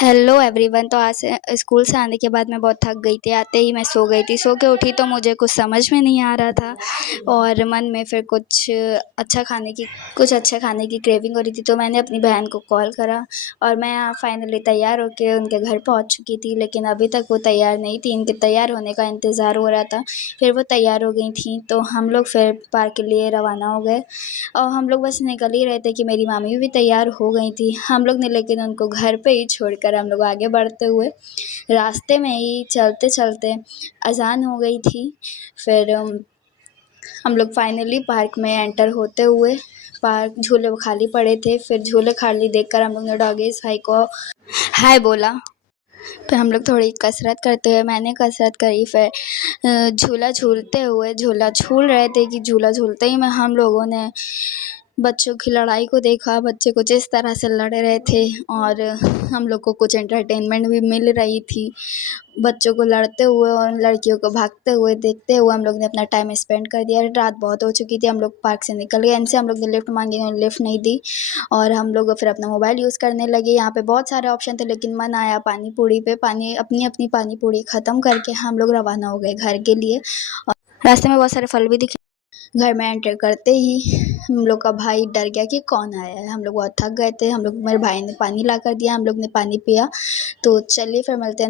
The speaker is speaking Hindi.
Hello everyone. तो आज से स्कूल से आने के बाद मैं बहुत थक गई थी। आते ही मैं सो गई थी। सो के उठी तो मुझे कुछ समझ में नहीं आ रहा था और मन में फिर कुछ अच्छा खाने की क्रेविंग हो रही थी। तो मैंने अपनी बहन को कॉल करा और मैं यहाँ फाइनली तैयार होके उनके घर पहुँच चुकी थी, लेकिन अभी तक वो तैयार नहीं थी। इनके तैयार होने का इंतज़ार हो रहा था। फिर वो तैयार हो गई थी तो हम लोग फिर पार्क के लिए रवाना हो गए और हम लोग बस निकल ही रहे थे कि मेरी मामी भी तैयार हो गई थी। हम लोग ने लेकिन उनको घर पे ही छोड़कर हम लोग आगे बढ़ते हुए रास्ते में ही चलते चलते अजान हो गई थी। फिर हम लोग फाइनली पार्क में एंटर होते हुए पार्क झूले वो खाली पड़े थे। फिर झूले खाली देखकर हम लोग ने डॉगीज़ भाई को हाय बोला। फिर हम लोग थोड़ी कसरत करते हुए मैंने कसरत करी। फिर झूला झूलते हुए झूला झूल रहे थे कि झूला झूलते ही में हम लोगों ने बच्चों की लड़ाई को देखा। बच्चे कुछ इस तरह से लड़ रहे थे और हम लोग को कुछ एंटरटेनमेंट भी मिल रही थी। बच्चों को लड़ते हुए और लड़कियों को भागते हुए देखते हुए हम लोग ने अपना टाइम स्पेंड कर दिया। रात बहुत हो चुकी थी। हम लोग पार्क से निकल गए। इनसे हम लोग ने लिफ्ट मांगी, उन्होंने लिफ्ट नहीं दी और हम लोग फिर अपना मोबाइल यूज़ करने लगे। यहाँ पे बहुत सारे ऑप्शन थे लेकिन मन आया पानी पूरी पे। अपनी अपनी पानी पूरी ख़त्म करके हम लोग रवाना हो गए घर के लिए। और रास्ते में बहुत सारे फल भी दिखे। घर में एंटर करते ही हम लोग का भाई डर गया कि कौन आया है। हम लोग बहुत थक गए थे। मेरे भाई ने पानी ला कर दिया, हम लोग ने पानी पिया। तो चलिए फिर मिलते हैं